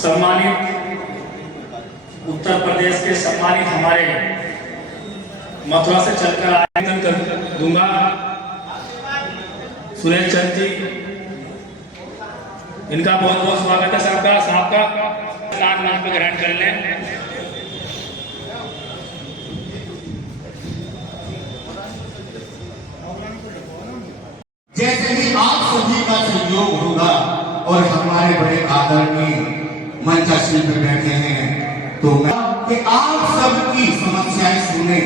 सम्मानित उत्तर प्रदेश के सम्मानित हमारे मथुरा से चलकर आवेदन कर दूंगा सुरेश चंद जी, इनका बहुत बहुत स्वागत है साहब का नाम पे ग्रहण कर लें। जैसे ही आप सभी का सहयोग होगा और हमारे बड़े आदरणीय मंचासीन पे बैठे हैं तो मैं कि आप सबकी समस्याएं सुने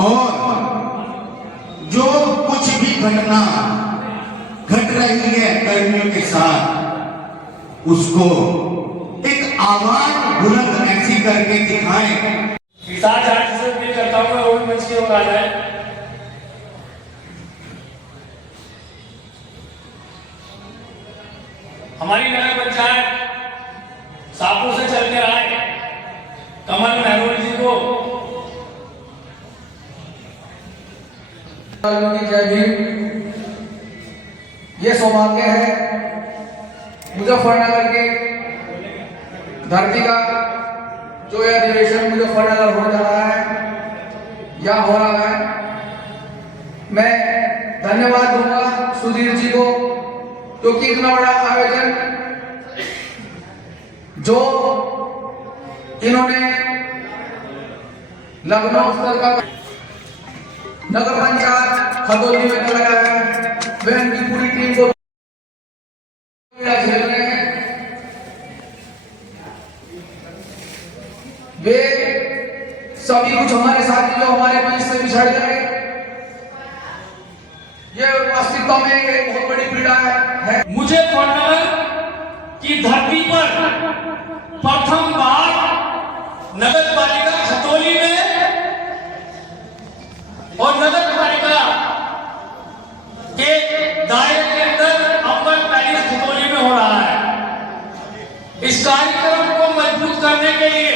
और जो कुछ भी घटना घट रही है कर्मियों के साथ उसको एक आवाज बुलंद ऐसी करके दिखाएं। करता हूँ वो भी मंच की ओर आ जाए। हमारी नगर पंचायत सापुर से चलकर आए कमल महरोल जी को जय भीम। ये सौभाग्य है मुजफ्फरनगर के धरती का जो यह अधिवेशन मुजफ्फरनगर हो रहा है या हो रहा है। मैं धन्यवाद दूंगा सुधीर जी को क्योंकि इतना बड़ा आयोजन जो इन्होंने लखनऊ स्तर का नगर पंचायत खतौली में लगाया है, वे इनकी पूरी टीम को झेल रहे हैं। वे सभी कुछ हमारे साथी जो हमारे बीच से बिछड़ गए, ये वास्तविकता में एक बहुत बड़ी पीड़ा है। मुजफ्फरनगर की धरती पर प्रथम बार नगर पालिका खतौली में और नगर पालिका के दायरे के अंदर अपर पैलेस खतौली में हो रहा है। इस कार्यक्रम को मजबूत करने के लिए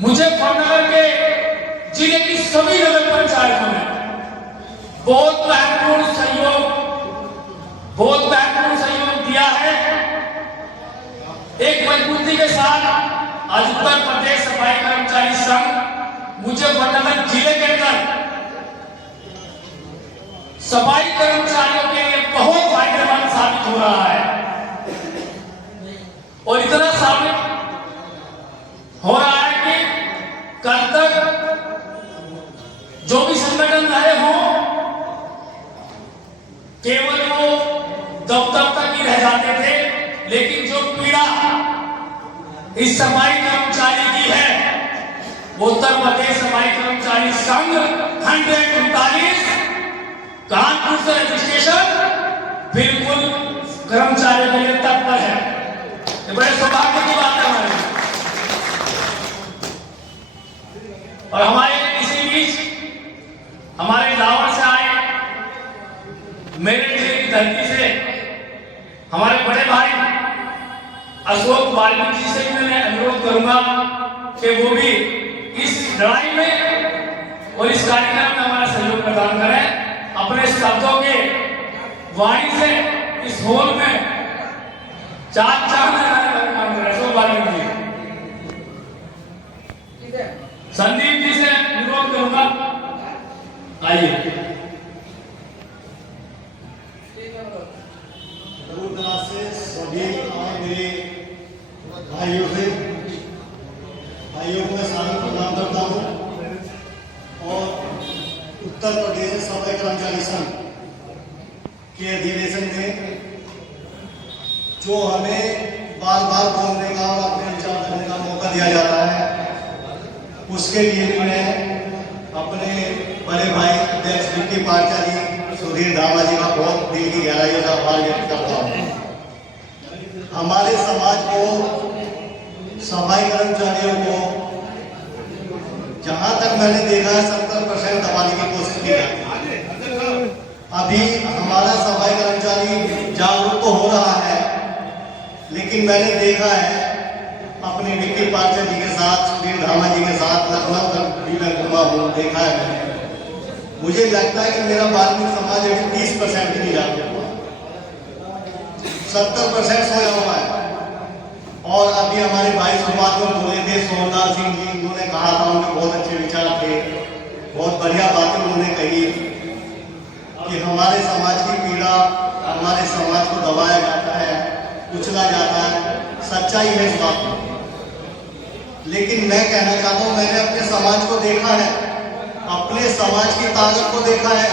मुजफ्फरनगर के जिले की सभी नगर पंचायतों ने बहुत महत्वपूर्ण सहयोग दिया है। एक मजबूती के साथ आज उत्तर प्रदेश सफाई कर्मचारी संघ मुजफ्फरनगर जिले के अंदर सफाई कर्मचारियों के लिए बहुत फायदेमंद साबित हो रहा है और इतना साबित हो रहा है कि कल तक जो भी संगठन रहे हों केवल वो दफ्तर तक ही रह जाते थे, लेकिन जो पीड़ा इस सफाई कर्मचारी की है वो उत्तर प्रदेश सफाई कर्मचारी संघ 139 कानपुर से रजिस्ट्रेशन बिल्कुल कर्मचारियों के लिए तत्पर है। ये बड़े सौभाग्य की बात है हमारे और हमारे इसी बीच हमारे लाहौर से आए मेरे जिले की धरती से हमारे बड़े भाई अशोक वाल्मीकि जी से भी मैं अनुरोध करूंगा कि वो भी इस लड़ाई में और इस कार्यक्रम में हमारा सहयोग प्रदान करें। अपने शब्दों के वाणी से इस हॉल में चार काम करें। अशोक वाल्मीकि जी, संदीप जी से अनुरोध करूंगा, आइए। भाइयों को मैं सादर प्रदान करता हूँ और उत्तर प्रदेश सफाई कर्मचारी संघ के अधिवेशन में जो हमें बार बार बोलने का और अपने विचार करने का मौका दिया जाता है उसके लिए भी मैं अपने बड़े भाई अध्यक्ष विक्की पार्चा जी सुधीर धामा जी का बहुत दिल की गहराइयों से आभार व्यक्त करता हूँ। हमारे समाज को सफाई कर्मचारियों को जहां तक मैंने देखा है 70% दबाने की कोशिश की जाती है। अभी हमारा सफाई कर्मचारी जागरूक तो हो रहा है, लेकिन मैंने देखा है अपने विक्की पार्चा जी के साथ सुधीर धामा जी के साथ लखनऊ तक भी मैं घूमा हूँ, देखा है मैंने। मुझे लगता है कि मेरा वाल्मीकि समाज अभी 30% भी नहीं जाता, 70% सोया हुआ है। और अभी हमारे भाई शुरुआत में बोले थे सोमनाथ सिंह जी, उन्होंने कहा था, उनके बहुत अच्छे विचार थे, बहुत बढ़िया बातें उन्होंने कही कि हमारे समाज की पीड़ा, हमारे समाज को दबाया जाता है, कुचला जाता है। सच्चाई है इस बात में, लेकिन मैं कहना चाहता हूँ, मैंने अपने समाज को देखा है, अपने समाज की ताकत को देखा है,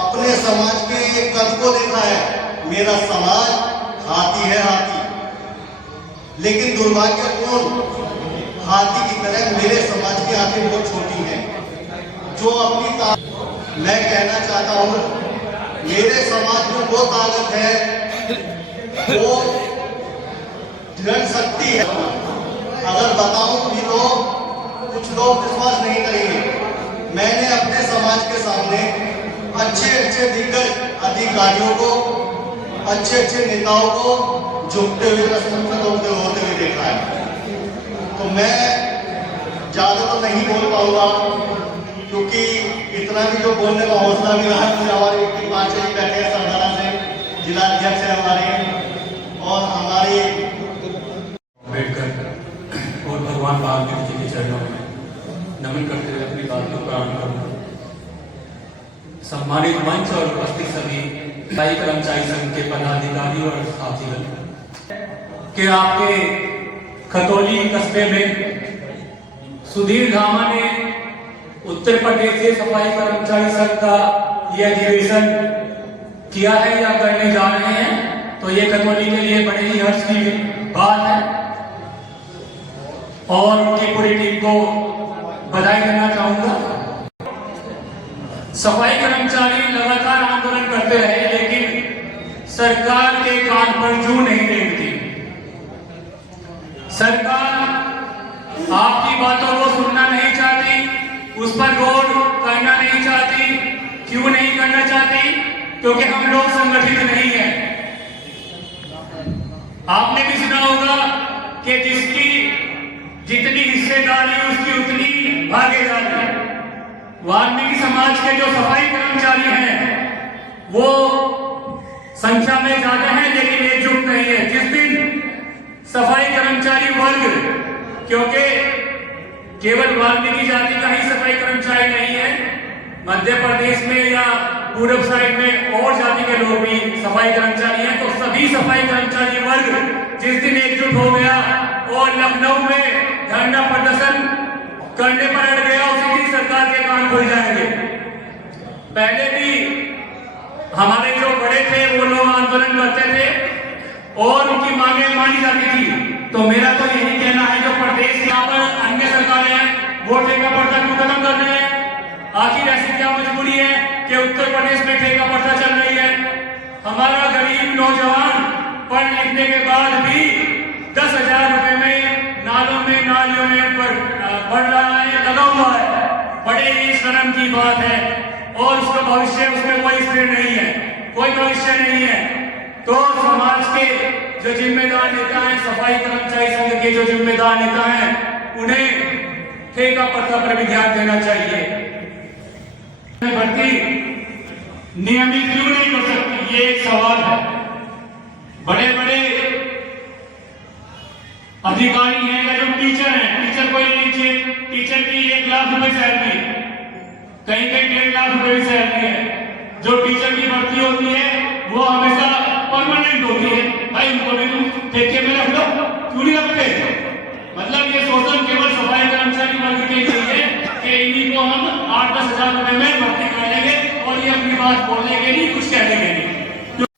अपने समाज के कद को देखा है। मेरा समाज हाथी है, हाथी, लेकिन दुर्भाग्यपूर्ण हाथी की तरह मेरे समाज की आंखें बहुत छोटी हैं, जो अपनी ताकत, मैं कहना चाहता हूँ मेरे समाज में वो ताकत है, वो दृढ़ शक्ति है। अगर बताऊं भी तो कुछ लोग विश्वास नहीं करेंगे। मैंने अपने समाज के सामने अच्छे अच्छे दिग्गज अधिकारियों को, अच्छे अच्छे नेताओं को झुकते हुए, नतमस्तक होते हुए देखा है। तो मैं ज़्यादा तो नहीं बोल पाऊंगा, क्योंकि इतना भी जो बोलने का हौसला मिला है मुझे हमारे पांच जी बैठे हैं सरदारा से, जिला अध्यक्ष है हमारे, और हमारे बैठकर और भगवान वाल्मीकि जी के चरणों में नमन करते हुए अपनी बात को प्रारंभ करूँगा। सम्मानित मंच और उपस्थित सभी सफाई कर्मचारी संघ के पदाधिकारी और साथीगण, कि आपके खतौली कस्बे में सुधीर धामा ने उत्तर प्रदेश से सफाई कर्मचारी संघ का यह अधिवेशन किया है या करने जा रहे हैं, तो ये खतौली के लिए बड़े ही हर्ष की बात है और उनकी पूरी टीम को बधाई देना चाहूंगा। सफाई कर्मचारी लगातार आंदोलन करते रहे, लेकिन सरकार के कान पर जू नहीं रेंगती। सरकार आपकी बातों को सुनना नहीं चाहती, उस पर गौर करना नहीं चाहती। क्यों नहीं करना चाहती? क्योंकि हम लोग संगठित नहीं हैं। आपने भी सुना होगा कि जिसकी जितनी हिस्सेदारी उसकी उतनी भागीदारी। वाल्मीकि समाज के जो सफाई कर्मचारी हैं वो संख्या में ज्यादा है, लेकिन एकजुट नहीं है। जिस दिन सफाई कर्मचारी वर्ग, क्योंकि केवल वाल्मीकि जाति का ही सफाई कर्मचारी नहीं है, मध्य प्रदेश में या पूर्व साइड में और जाति के लोग भी सफाई कर्मचारी हैं, तो सभी सफाई कर्मचारी वर्ग जिस दिन एकजुट हो गया और लखनऊ में धरना प्रदर्शन करने पर अड़ गया, उसी दिन सरकार के कान खुल जाएंगे। पहले भी हमारे जो बड़े थे वो लोग आंदोलन करते थे और उनकी मांगें मानी जाती थी। तो मेरा तो यही कहना है, जो प्रदेश यहाँ पर अन्य सरकारें हैं वो ठेका प्रथा क्यों खत्म कर रहे हैं? आखिर ऐसी क्या मजबूरी है कि उत्तर प्रदेश में ठेका प्रथा चल रही है? हमारा गरीब नौजवान पढ़ लिखने के बाद भी 10,000 रुपए में नालों में नालियों में पढ़ रहा है, लगा हुआ है। बड़े ही शर्म की बात है, और उसका भविष्य, उसमें कोई स्थिर नहीं है, कोई भविष्य नहीं है। तो समाज के जो जिम्मेदार नेता हैं, सफाई कर्मचारी संघ के जो जिम्मेदार नेता हैं, उन्हें ठेका प्रथा पर भी ध्यान देना चाहिए। भर्ती नियमित क्यों नहीं कर सकती, ये एक सवाल है। बड़े बड़े अधिकारी हैं या जो टीचर हैं, टीचर को ही लीजिए, टीचर की 1 लाख रुपए सैलरी, कहीं कहीं 1.5 लाख रुपए की सैलरी है। जो टीचर की भर्ती होती है वो हमेशा परमानेंट होती है। भाई उनको भी तुम ठेके में रख लो, क्यों नहीं रखते? मतलब ये शोषण केवल सफाई कर्मचारी वर्ग के लिए है कि इन्हीं को हम 8-10 हजार रुपए में भर्ती कर लेंगे और ये अपनी बात बोलने के लिए कुछ कहने के लिए।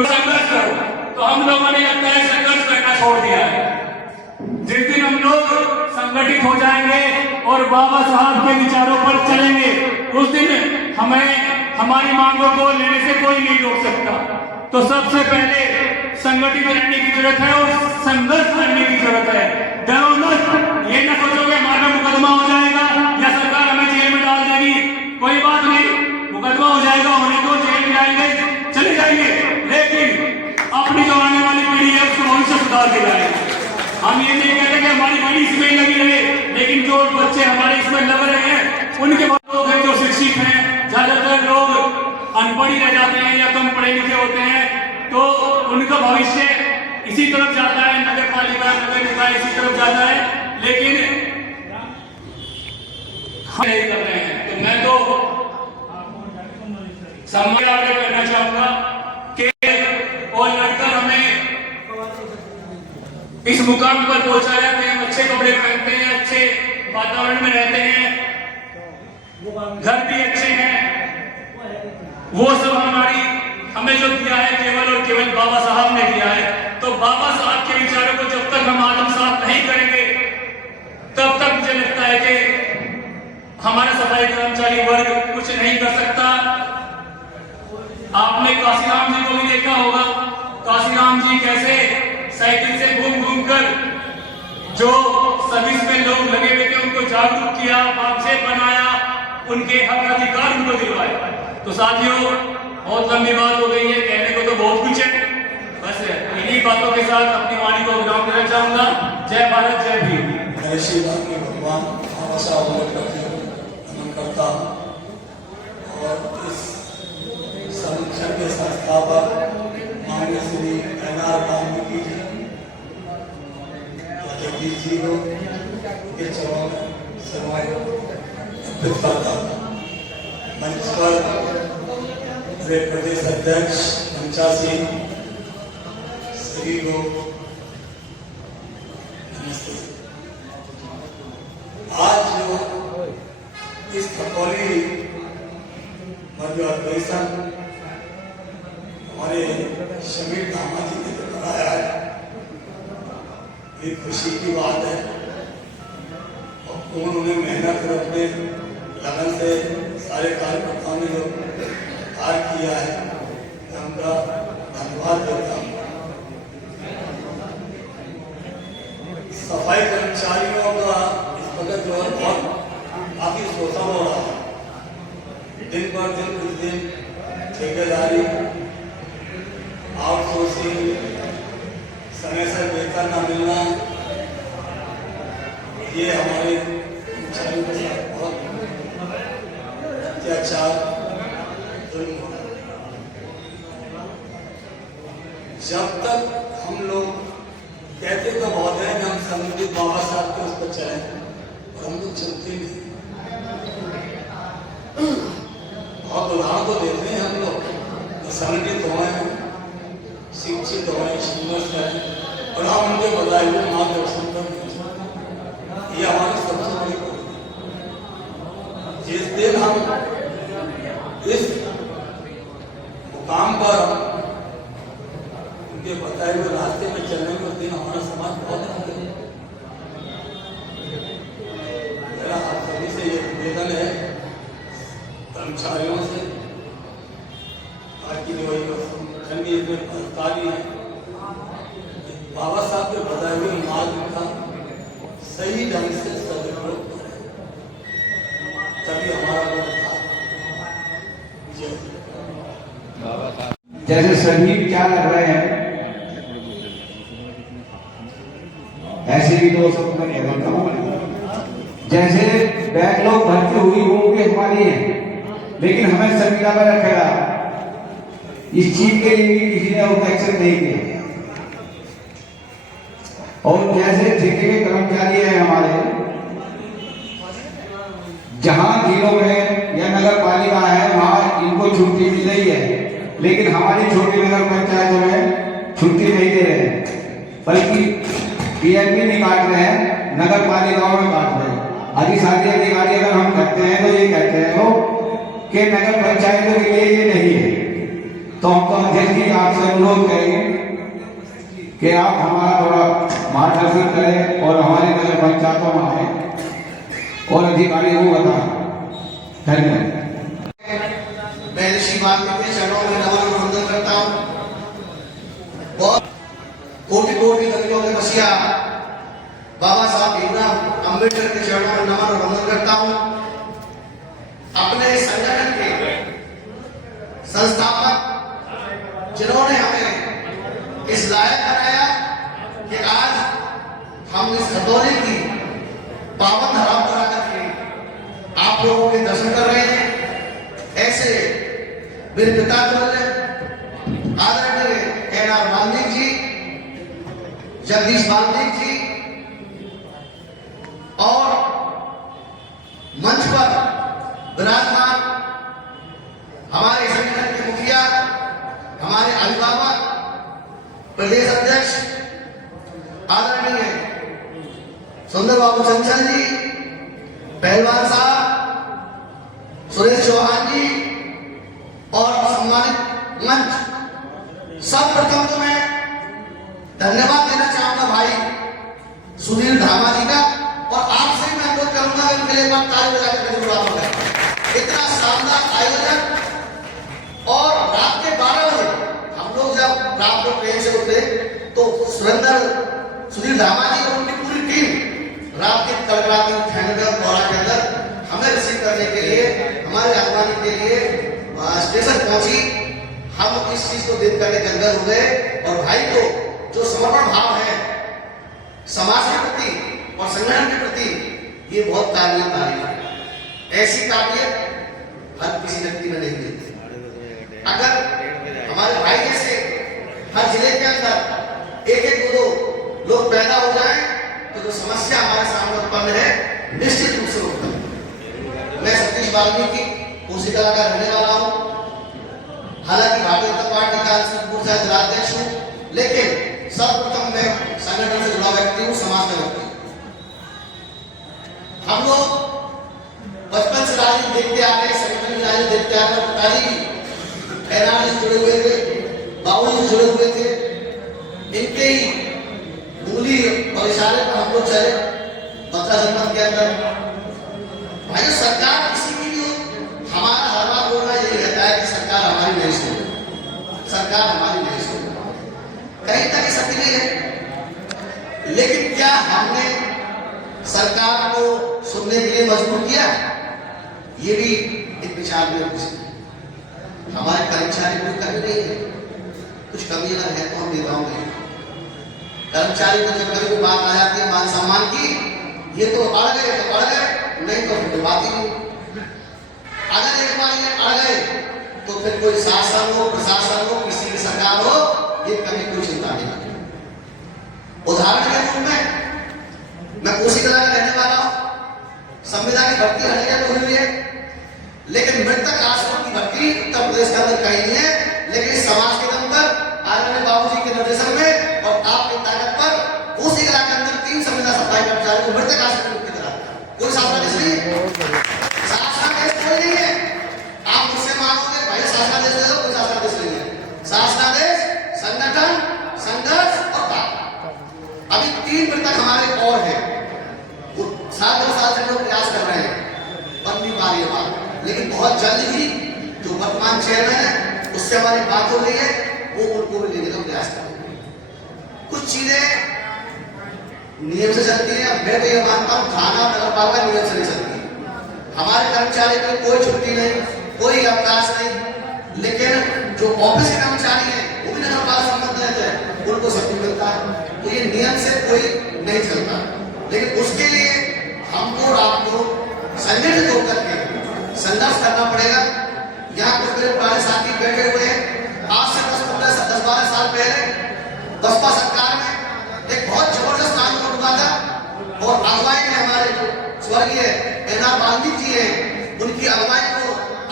संघर्ष करो, तो हम लोगों ने लगता है संघर्ष करना छोड़ दिया है। जिस दिन हम लोग संगठित हो जाएंगे और बाबा साहब के विचारों पर चलेंगे, उस दिन हमें हमारी मांगों को लेने से कोई नहीं रोक सकता। तो सबसे पहले संगठित रहने की जरूरत है और संघर्ष करने की जरूरत है। डरो मत, ये न सोचोगे हमारा मुकदमा हो जाएगा या सरकार हमें जेल में डाल देगी, कोई बात नहीं, मुकदमा हो जाएगा, होने को जेल में जाएंगे, चले जाएंगे, लेकिन अपनी जो आने वाली पीढ़ी है उसको भविष्य सुधार के जाएंगे। हम ये नहीं कहते कि हमारी पीढ़ी इसमें लगी रहे, लेकिन जो बच्चे हमारे इसमें लग रहे हैं उनके लोग हैं जो शिक्षित हैं, ज्यादातर लोग अनपढ़ ही रह जाते हैं या कम पढ़े लिखे होते हैं, तो उनका भविष्य इसी तरफ जाता है, नगर पालिका नगर निकाय इसी तरफ जाता है, लेकिन हम नहीं कर रहे हैं। तो मैं तो सम्मान आगे करना चाहूंगा कि और लड़कर हमें इस मुकाम पर पहुंचाया कि हम अच्छे कपड़े पहनते हैं, अच्छे वातावरण में रहते हैं, घर भी अच्छे हैं। वो सब हमें जो दिया है केवल और केवल बाबा साहब ने दिया है। तो बाबा साहब के विचारों को जब तक हम आत्मसात नहीं करेंगे तब तक मुझे लगता है कि हमारा सफाई कर्मचारी वर्ग कुछ नहीं कर सकता। आपने काशीराम जी को भी देखा होगा, काशीराम जी कैसे साइकिल से घूम घूम कर जो सर्विस में लोग लगे हुए थे उनको जागरूक किया, बातचीत बनाया, उनके हक अधिकार उनको दिलवाए। तो साथियों, बहुत लंबी बात हो गई है, कहने को तो बहुत कुछ है, बस इन्हीं बातों के साथ अपनी वाणी को विराम देना चाहूंगा। जय भारत, जय भीम। मैं श्री राम के भगवान बाबा साहब अम्बेडकर नमन करता हूँ और इस संगठन के संस्थापक माननीय श्री NR वाल्मीकि जी, जगदीश जी को के चरणों में सेवाएं अर्पित करता हूँ। मंच पर मेरे प्रदेश अध्यक्ष मंचा सिंह श्री को नमस्ते। आज जो इस खतौली मध्य अधिवेशन हमारे शमीर धामा जी ने कराया है, ये खुशी की बात है और उन्होंने मेहनत कर अपने लगन से सारे कार्यकर्ताओं ने जो कार्य किया है उनका धन्यवाद देता हूँ। सफाई कर्मचारियों का इस वक्त जो है बहुत काफी शोषण हो रहा है। दिन पर दिन कुछ दिन ठेकेदारी, आउटसोर्सिंग, समय से वेतन न मिलना, ये हमारे कर्मचारियों के साथ बहुत अत्याचार जुल्म हो रहा है। जब तक हम लोग कहते तो बहुत है कि हम संगठित बाबा साहब के उस पर चले और हम लोग चलते नहीं। बहुत उदाहरण तो देते हैं हम लोग, तो संगठित हुए, शिक्षित हुए, श्रीमत करें और हम उनके बताए हुए मार्गदर्शन पर ये हमारी सबसे बड़ी बात है। जिस दिन हम इस मुकाम पर उनके बताए हुए रास्ते में चलने के उस दिन हमारा समाज बहुत आगे है। मेरा आप सभी से ये निवेदन है, कर्मचारियों से, बाकी जो संगठन में इसमें अधिकारी है, बाबा साहब के बताए हुए मार्ग का सही ढंग से सदुपयोग करें, तभी हमारा जैसे सभी विचार लग रहे हैं ऐसे भी तो सब मैं कहता हूँ। जैसे बैकलॉग भर्ती हुई वो भी हमारी है, लेकिन हमें संविदा पर रखेगा, इस चीज के लिए भी किसी ने ऑब्जेक्शन नहीं किया। और जैसे ठेके के कर्मचारी हैं हमारे, जहां जिलों में या नगर पालिका है वहां इनको छुट्टी मिल रही है, लेकिन हमारी छोटी नगर पंचायतों में छुट्टी नहीं दे रहे हैं, बल्कि PNB नहीं काट रहे हैं, नगर पालिकाओं में काट रहे हैं। अधिशासी अधिकारी अगर हम कहते हैं तो ये कहते हैं लोग कि नगर पंचायतों के लिए ये नहीं है। तो हम तो अध्यक्ष जी आपसे अनुरोध करेंगे कि आप हमारा थोड़ा मार्गदर्शन करें और हमारे नगर पंचायतों में आए और अधिकारियों को बताएं। धन्यवाद। मैं श्री वाल्मीकि के चरणों में नमन और वंदन करता हूँ। बहुत कोटि कोटि दलितों के मसीहा बाबा साहब भीमराव अम्बेडकर के चरणों में नमन और वंदन करता हूँ। अपने संगठन के संस्थापक जिन्होंने हमें इस लायक बनाया कि आज हम इस खतौली की पावन धरा पर आकर के आप लोगों के दर्शन कर रहे हैं। ऐसे मेरे पिता आदरणीय NR वाल्मीकि जी सतीश वाल्मीकि जी और मंच पर विराजमान हमारे संगठन के मुखिया, हमारे अभिभावक, प्रदेश अध्यक्ष आदरणीय सुंदर बाबू चंचल जी, पहलवान साहब सुरेश चौहान जी और सम्मानित मंच, सब प्रथम तो मैं धन्यवाद देना चाहूंगा भाई सुनील धामा जी का, और आपसे मैं अनुरोध करूंगा इनके लिए एक बार ताली बजाकर जरूर आपको इतना शानदार आयोजन। और रात के 12 बजे हम लोग जब रात को ट्रेन से उठे तो सुरेंद्र सुनील धामा जी और उनकी पूरी टीम रात के कड़कड़ाती ठंड में कोहरा के अंदर हमें रिसीव करने के लिए, हमारे आगवानी के लिए स्टेशन पहुंची। हम इस चीज को देख करके जंगल हो गए, और भाई को जो समर्पण भाव है समाज के प्रति और संगठन के प्रति, ये बहुत काबिल तारीफ है। ऐसी काबिलियत हर किसी व्यक्ति में नहीं मिलती। अगर हमारे भाई जैसे हर जिले के अंदर एक एक दो लोग पैदा हो जाएं तो जो समस्या हमारे सामने उत्पन्न है निश्चित रूप से होता है। मैं सतीश वाल्मीकि कोसी कला का रहने वाला हूँ, हालांकि भारतीय जनता पार्टी का अलीपुर से जिलाध्यक्ष हूँ, लेकिन सर्वप्रथम मैं संगठन से जुड़ा व्यक्ति हूँ, समाज का व्यक्ति। हम लोग बचपन से राजनीति देखते आ रहे, संगठन की राजनीति देखते आ रहे। पिताजी भी एनआरसी से जुड़े हुए थे, बाबूजी से जुड़े हुए थे, इनके ही उंगली और इशारे पर हम लोग चले मथुरा जनपद के अंदर। भाई सरकार किसी की भी हो, हमारा हर बार बोलना यही रहता है कि सरकार हमारी नहीं सुने, सरकार हमारी नहीं सुने, कहीं तक सत्य नहीं है। लेकिन क्या हमने सरकार को सुनने के लिए मजबूर किया? ये भी एक विचार में हमारे कर्मचारी कोई कमी नहीं है, कुछ कमी अगर है तो हम नेताओं में। कर्मचारी को जब कभी बात आ जाती है मान सम्मान की, ये तो अड़ गए तो अड़ गए, नहीं तो फिर बात ही नहीं। अगर एक बार ये अड़ गए तो फिर कोई शासन हो, प्रशासन हो, किसी की सरकार हो, ये कभी कोई चिंता नहीं करती। उदाहरण के रूप में मैं कोसी कला का रहने वाला हूँ, संविदा की भर्ती हर जगह हुई है, लेकिन मृतक आश्रम की भर्ती उत्तर प्रदेश के अंदर कहीं नहीं है। लेकिन समाज के दम पर आदरणीय बाबूजी के निर्देशन में और आपकी ताकत पर कोसी कला के अंदर 3 संविदा सप्लाई कर्मचारी को मृतक आश्रम की तरह कोई शासनादेश नहीं है, शासनादेश कोई नहीं है। आप मुझसे मांगोगे भाई शासनादेश दे दो, कोई शासनादेश नहीं है। शासनादेश संगठन, संघर्ष और ताकत। अभी 3 मृतक हमारे और हैं, 7-2 साल से लोग प्रयास कर रहे हैं, बन भी पा रही है बात, लेकिन बहुत जल्द ही जो वर्तमान चेयरमैन है उससे हमारी बात हो रही है, वो उनको भी लेने का प्रयास करेंगे। कुछ चीजें नियम से चलती है। मैं तो ये मानता हूँ थाना नगरपालिका नियम से नहीं चलती। हमारे कर्मचारी की कोई छुट्टी नहीं, कोई अवकाश नहीं, लेकिन जो ऑफिस के कर्मचारी हैं वो भी नगरपालिका संबंध रहते हैं, उनको छुट्टी मिलता है। तो ये नियम से कोई नहीं चलता, लेकिन उसके लिए हमको और आपको संगठित होकर के संघर्ष करना पड़ेगा। यहाँ कुछ मेरे पुराने साथी बैठे हुए हैं। आज से 10-12 साल पहले बसपा सरकार में एक बहुत जबरदस्त आंदोलन हुआ था, और अगुवाई में हमारे जो स्वर्गीय एनआर वाल्मीकि जी हैं, उनकी अगुवाई को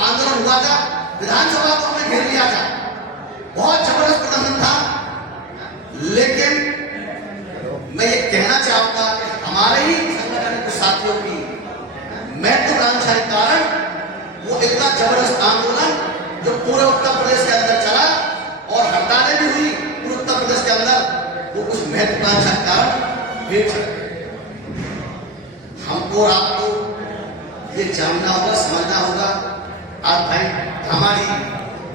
आंदोलन हुआ था। विधानसभा को हमने घेर लिया था, बहुत जबरदस्त प्रदर्शन था। लेकिन मैं ये कहना चाहूंगा कि हमारे ही संगठन के साथियों की महत्वाकांक्षा के कारण वो इतना जबरदस्त आंदोलन जो पूरे उत्तर प्रदेश के अंदर चला, और हड़तालें भी हुई पूरे उत्तर प्रदेश के अंदर, वो कुछ महत्वाकांक्षा के कारण भेज सकते। हमको और आपको ये जानना होगा, समझना होगा। आज भाई हमारी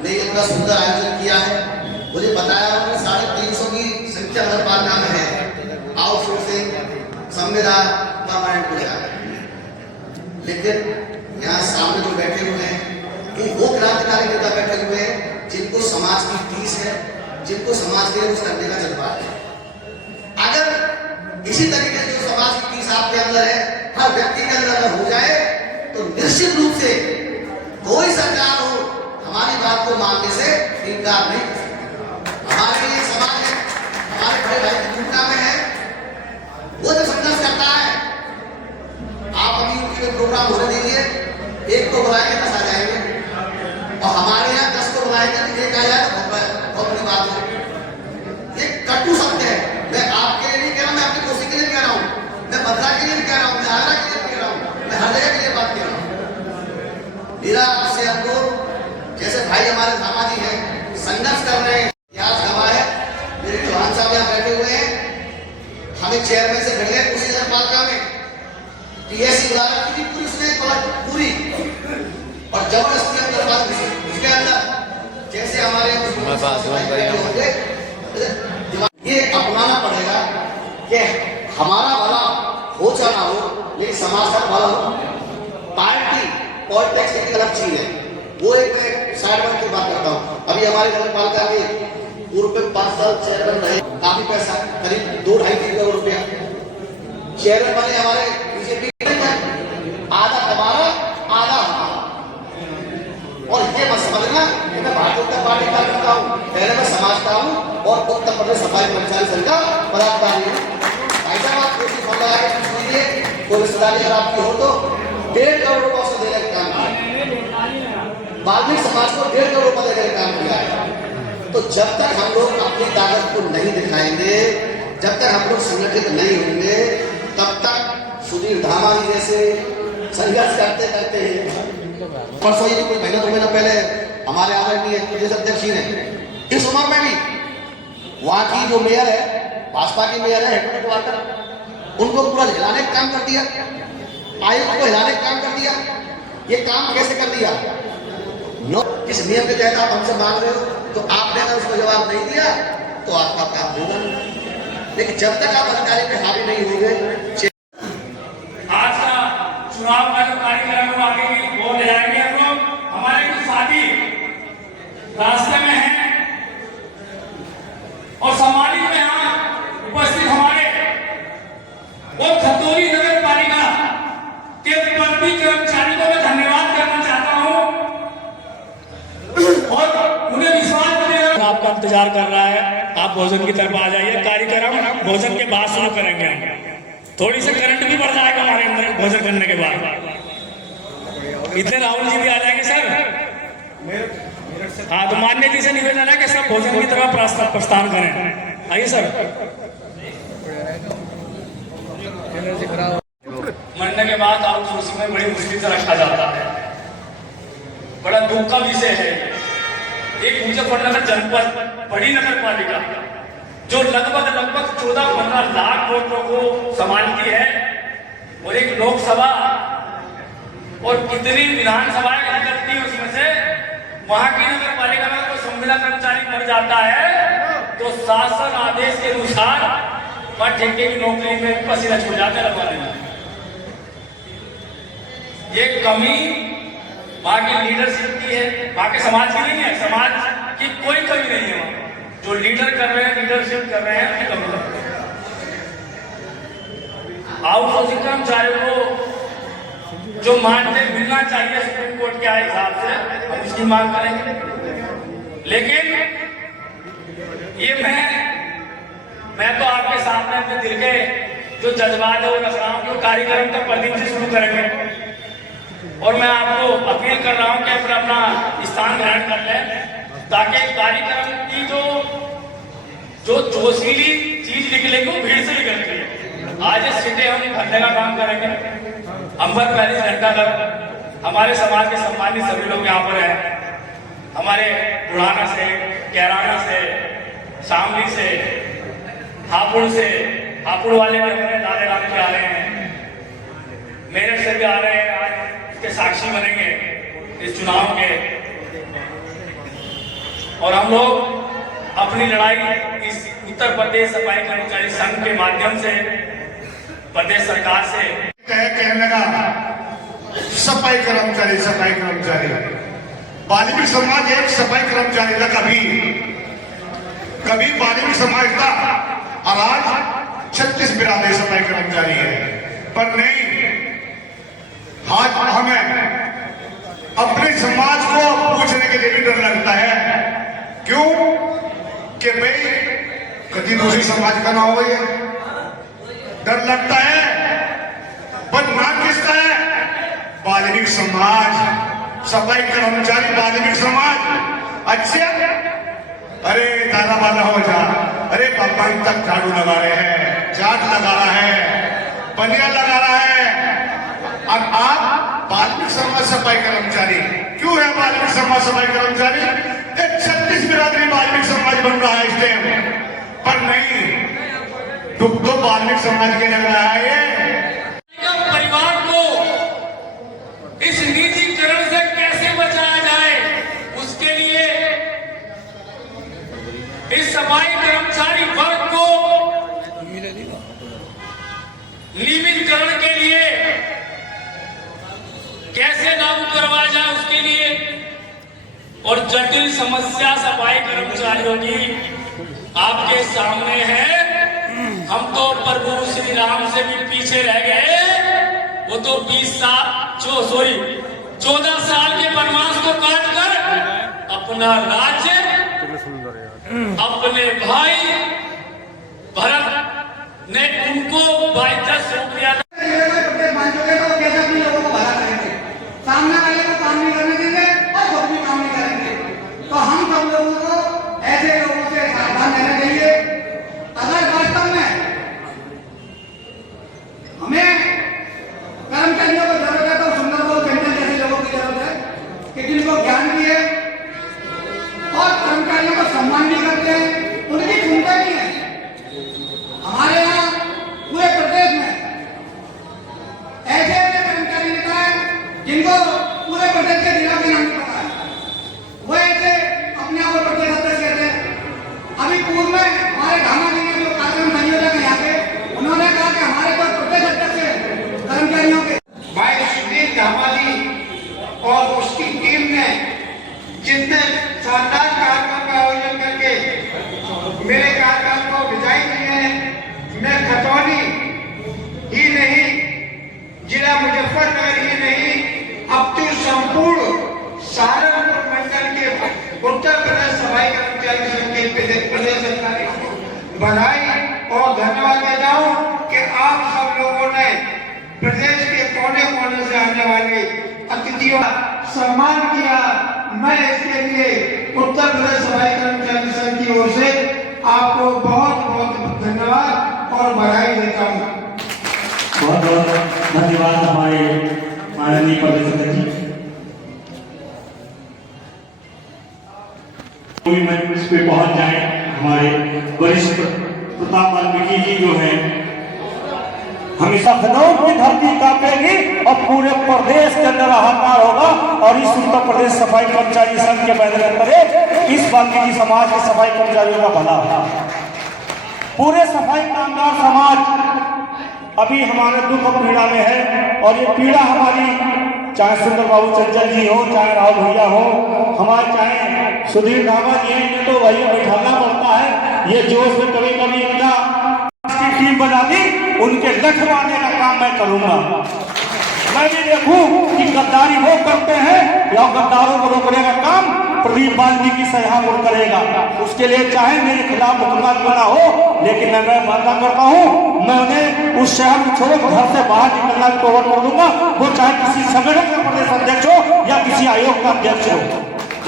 ने इतना सुंदर आयोजन किया है, मुझे बताया 350 की संख्या नगरपालिका में है, आउटसोर्सिंग, संविदा, परमानेंट हो जाए। लेकिन यहाँ सामने जो बैठे हुए हैं वो क्रांतिकारी नेता बैठे हुए हैं जिनको समाज की टीस है, जिनको समाज के लिए कुछ करने का जज्बा है। अगर इसी तरीके से जो समाज की टीस आपके अंदर है, हर व्यक्ति के अंदर हो जाए, तो निश्चित रूप से कोई सरकार हो हमारी बात को मानने से इनकार नहीं कर सकती। हमारे लिए समाज है, हमारे बड़े भाई की भूमिका में है, आप अभी उनके प्रोग्राम होने दीजिए, एक को बुलाएंगे 10 आ जाएंगे, और हमारे यहाँ 10 को बुलाएंगे तो एक आ जाए तो बहुत बड़ी बात है। ये कटु सत्य है। मैं आपके लिए नहीं कह रहा, मैं अपनी कोशिश के लिए कह रहा हूँ, मैं बदला के लिए भी कह रहा हूँ, मैं आगरा के लिए भी कह रहा हूँ, मैं हर जगह के लिए बात कह रहा हूँ। मेरा आपसे अनुरोध, जैसे भाई हमारे दामाजी हैं, संघर्ष कर रहे हैं, इतिहास गवाह है, मेरे चौहान साहब यहाँ बैठे हुए हैं, हमें चेयरमैन से मिल गए उसी नगरपालिका में, टीएससी बुला रखी थी पूरी, उसने पूरी, और जबरदस्ती हम करवा दी उसके अंदर, जैसे हमारे होंगे, ये अपनाना पड़ेगा कि हमारा भला हो चाहे हो, लेकिन समाज का भला हो। पार्टी पॉलिटिक्स एक अलग चीज है, वो एक मैं साइड में की बात करता हूँ। अभी हमारे नगरपालिका के पूर्व में 5 साल चेयरमैन रहे, काफी पैसा, करीब 2-2.5 करोड़ रुपया चेयरमैन बने हमारे बीजेपी, आधा हमारा आधा हमारा। और ये मत समझना कि मैं भारतीय जनता पार्टी का करता हूँ, पहले मैं समाज का हूँ और उत्तर प्रदेश सफाई कर्मचारी संघ का पदाधिकारी हूँ। भाई साहब आप कोशिश कर रहा है पूछ लीजिए, कोई रिश्तेदारी अगर आपकी हो तो 1.5 करोड़ रुपये उसने देने का काम किया, वाल्मीकि समाज को 1.5 करोड़ रुपये देने का काम किया है। तो जब तक हम लोग अपनी ताकत को नहीं दिखाएंगे, जब तक हम लोग संगठित नहीं होंगे, तब तक सुधीर धामा जी जैसे संघर्ष करते करते परसों ही कोई महीना 2 महीना पहले हमारे आदरणीय प्रदेश अध्यक्ष जी ने इस उम्र में भी वहां की जो मेयर है, भाजपा की मेयर है हेडक्वार्टर वाटर, उनको पूरा हिलाने का काम कर दिया, आयुक्त को हिलाने का काम कर दिया। ये काम कैसे कर दिया? किस नियम के तहत आप हमसे मांग रहे हो, तो आपने अगर उसको जवाब नहीं दिया तो आपका काम होगा नहीं। लेकिन जब तक आप अधिकारी पे हावी नहीं होंगे, आज का चुनाव का जो कार्यक्रम है आगे भी वो ले जाएंगे हम लोग। हमारे कुछ साथी रास्ते में हैं और सम्मानित में यहाँ उपस्थित हमारे वो खतौली नगर पालिका के प्रति कर्मचारी को मैं धन्यवाद करना चाहता हूँ और उन्हें विश्वास दिलाना। आपका इंतजार कर रहा है, आप भोजन की तरफ आ जाइए। कार्यक्रम भोजन के बाद शुरू करेंगे, थोड़ी सी करंट भी बढ़ जाएगा हमारे अंदर भोजन करने के बाद। इतने राहुल जी भी आ जाएंगे सर। हाँ, तो मान्य जी से निवेदन है कि सब भोजन की तरफ प्रस्थान करें। आइए सर। मरने के बाद आउटसोर्सिंग में बड़ी मुश्किल से रखा जाता है, बड़ा दुख का विषय है। एक मुजफ्फरनगर जनपद बड़ी नगर पालिका जो लगभग 14-15 लाख वोटों को संभालती है, और एक लोकसभा और कितनी विधानसभाएं निकलती है, उसमें से वहां की नगर पालिका में कोई संविदा कर्मचारी मर जाता है तो शासन आदेश के अनुसार वह ठेके की नौकरी में पसीना छूट जाते लगवा देना। ये कमी वहां की लीडरशिप की है, वहां के समाज की नहीं है। समाज की कोई कमी नहीं है, वहां जो लीडर कर रहे हैं, लीडरशिप कर रहे हैं, अपनी कमी कर रहे हैं। आउटसोर्सिंग कर्मचारियों को जो मानदेय मिलना चाहिए सुप्रीम कोर्ट के हिसाब से, हम उसकी मांग करेंगे। लेकिन ये मैं तो आपके सामने अपने दिल के जो जज्बात है वो रख रहा हूँ कि वो कार्यक्रम का प्रतिदिन से शुरू करेंगे, और मैं आपको अपील कर रहा हूँ कि अपना अपना स्थान ग्रहण कर लें, ताकि कार्यक्रम की जो जोशीली चीज निकलेगी वो भीड़ से निकलती है। आज ये सीटें हम भरने का काम करेंगे, अंबर 45 घंटा तक। हमारे समाज के सम्मानित सभी लोग यहाँ पर हैं, हमारे बुढ़ाना से, कैराना से, शामली से, हापुड़ से, हापुड़ वाले भी हमारे दादे राम के आ रहे हैं, मेरठ से भी आ रहे हैं, आज इसके साक्षी बनेंगे इस चुनाव के। और हम लोग अपनी लड़ाई इस उत्तर प्रदेश सफाई कर्मचारी संघ के माध्यम से प्रदेश सरकार से कहने लगा सफाई कर्मचारी वाल्मीकि समाज एक सफाई कर्मचारी था, कभी वाल्मीकि समाज था, और आज 36 बिरादरी सफाई कर्मचारी है। पर नहीं, आज हमें अपने समाज को पूछने के लिए भी डर लगता है। क्यों? कि भाई कभी दूसरी समाज का ना हो, ये डर लगता है। बदनाम वाल्मीकि समाज, सफाई कर्मचारी वाल्मीकि समाज, अच्छा अरे दादा वाला हो जा, अरे पापा तक झाड़ू लगा रहे हैं, चाट लगा रहा है, पनिया लगा रहा है, और आप वाल्मीकि समाज सफाई कर्मचारी क्यों है? वाल्मीकि समाज सफाई कर्मचारी 36 बिरादरी वाल्मीकि समाज बन रहा है इस टाइम, पर नहीं, दुख तो वाल्मीकि समाज के लग रहा है ये। परिवार को इस निजीकरण से कैसे बचाया जाए, उसके लिए इस सफाई कर्मचारी वर्ग को नियमितकरण के लिए कैसे लागू करवाया जाए, उसके लिए और जटिल समस्या सफाई कर्मचारियों की आपके सामने है। हम तो प्रभु श्री राम से भी पीछे रह गए, वो तो 14 साल के वनवास को काट कर अपना राज्य अपने भाई भरत ने उनको बाइज्जत सौंप दिया। सामने वाले को काम नहीं करने देंगे और खुद भी काम नहीं करेंगे। तो हम सब लोगों को ऐसे लोगों से सावधान रहना चाहिए। अगर वास्तव में हमें कर्मचारियों को जरूरत है तो सुंदरबाबू चंचल जैसे लोगों की जरूरत है कि जिनको ज्ञान भी है और कर्मचारियों को सम्मान भी करते हैं, उनकी चिंता नहीं है। हमारे यहाँ पूरे प्रदेश में ऐसे ऐसे कर्मचारी नेता हैं जिनको पूरे प्रदेश के जिला के नाम नहीं पता है, वो ऐसे अपने आप को प्रदेश अध्यक्ष कहते हैं। अभी पूर्व में हमारे धामा जी ने जो कार्यक्रम संयोजक है यहाँ पे, उन्होंने कहा कि हमारे तो प्रदेश अध्यक्ष है कर्मचारियों के। भाई सुधीर धामा जी और उसकी टीम ने जितने शानदार कार्यक्रम का आयोजन करके मेरे कार्यक्रम को विजयी किए हैं, मैं खतौनी ही नहीं, जिला मुजफ्फरनगर ही नहीं, अब तो संपूर्ण सहारनपुर मंडल के उत्तर प्रदेश सफाई कर्मचारी संघ के प्रदेश अधिकारी को बधाई और धन्यवाद देता हूँ कि आप सब लोगों ने प्रदेश के कोने कोने से आने वाले अतिथियों का सम्मान किया। मैं इसके लिए उत्तर प्रदेश सफाई कर्मचारी संघ की ओर से आपको बहुत बहुत धन्यवाद और बधाई देता हूँ। बहुत बहुत धन्यवाद हमारे माननीय प्रदेश अध्यक्ष जी। मंच पे पहुंच जाए हमारे वरिष्ठ प्रताप वाल्मीकि जी जो है, हमेशा लखनऊ की धरती कांपेगी और पूरे प्रदेश के अंदर हाहाकार होगा। और इस उत्तर प्रदेश सफाई कर्मचारी संघ के बैनर तले इस वाल्मीकि समाज के सफाई कर्मचारियों का भला होगा। पूरे सफाई कामगार समाज अभी हमारे दुख और पीड़ा में है, और ये पीड़ा हमारी चाहे सुंदर बाबू चंचल जी हो, चाहे राहुल भैया हो, हमारे चाहे सुधीर धामा जी हैं, इन्हें तो वही बैठाना पड़ता है। ये जोश में कभी कभी इनका टीम बना दी, उनके लखवाने का काम मैं करूंगा। मैं भी देखूं कि गद्दारी वो करते हैं या गद्दारों को रोकने का काम प्रदीप वाल्मीकि सहायपुर करेगा। उसके लिए चाहे मेरे खिलाफ मुकदमा क्यों ना हो, लेकिन मैं वादा करता हूँ मैं उन्हें उस शहर में छोड़ घर से बाहर निकलना भी कवर कर दूंगा। वो चाहे किसी संगठन का प्रदेश अध्यक्ष हो या किसी आयोग का अध्यक्ष हो,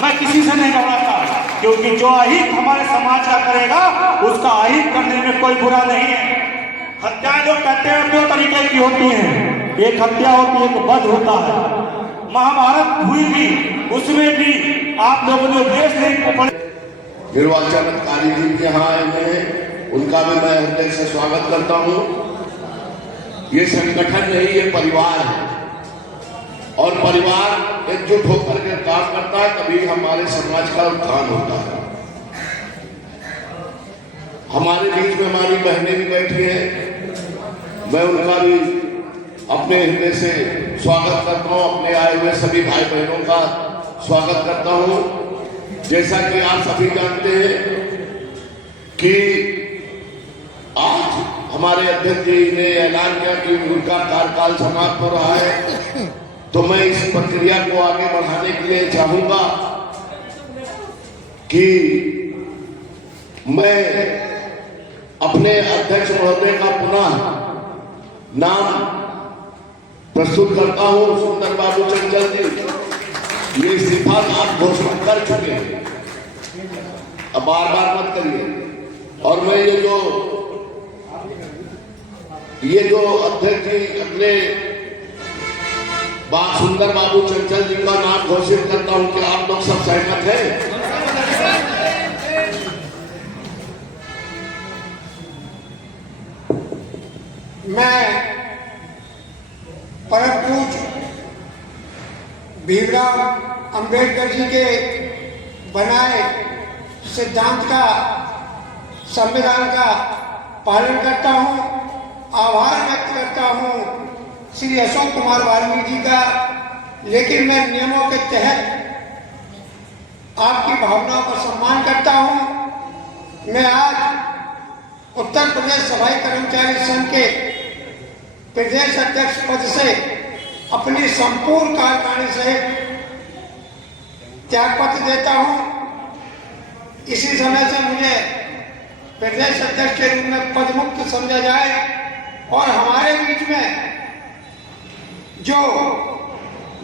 मैं किसी से नहीं घबराता, क्योंकि जो अहित हमारे समाज का करेगा उसका अहित करने में कोई बुरा नहीं है। हत्याएं जो कहते हैं दो तरीके की होती हैं, एक हत्या होती है, एक वध होता है। महाभारत हुई थी, उसमें भी आप लोगों ने उपदेश नहीं पढ़े। निर्वाचन अधिकारी जी के यहाँ आए हैं, उनका भी मैं हृदय से स्वागत करता हूँ। ये संगठन नहीं, ये परिवार है, और परिवार एकजुट होकर के काम करता है, तभी हमारे समाज का उत्थान होता है। हमारे बीच में हमारी बहनें भी बैठी हैं, मैं उनका भी अपने हृदय से स्वागत करता हूँ, अपने आए हुए सभी भाई बहनों का स्वागत करता हूँ। जैसा कि आप सभी जानते हैं कि आज हमारे अध्यक्ष जी ने ऐलान किया कि उनका कार्यकाल समाप्त हो रहा है, तो मैं इस प्रक्रिया को आगे बढ़ाने के लिए चाहूंगा कि मैं अपने अध्यक्ष महोदय का पुनः नाम प्रस्तुत करता हूँ सुंदर बाबू चंचल जी। ये इस्तीफा आप घोषणा कर चुके हैं, अब बार बार मत करिए। और मैं ये जो अध्यक्ष जी अपने सुंदर बाबू चंचल जी का नाम घोषित करता हूं कि आप लोग सब सहमत हैं। मैं परम पूज्य भीमराव अंबेडकर जी के बनाए सिद्धांत का, संविधान का पालन करता हूं। आभार व्यक्त करता हूं श्री अशोक कुमार वाल्मीकि जी का, लेकिन मैं नियमों के तहत आपकी भावनाओं का सम्मान करता हूं। मैं आज उत्तर प्रदेश सफाई कर्मचारी संघ के प्रदेश अध्यक्ष पद से अपनी संपूर्ण कार्यकारिणी से त्यागपत्र देता हूं। इसी समय से मुझे प्रदेश अध्यक्ष के रूप में पदमुक्त समझा जाए और हमारे बीच में जो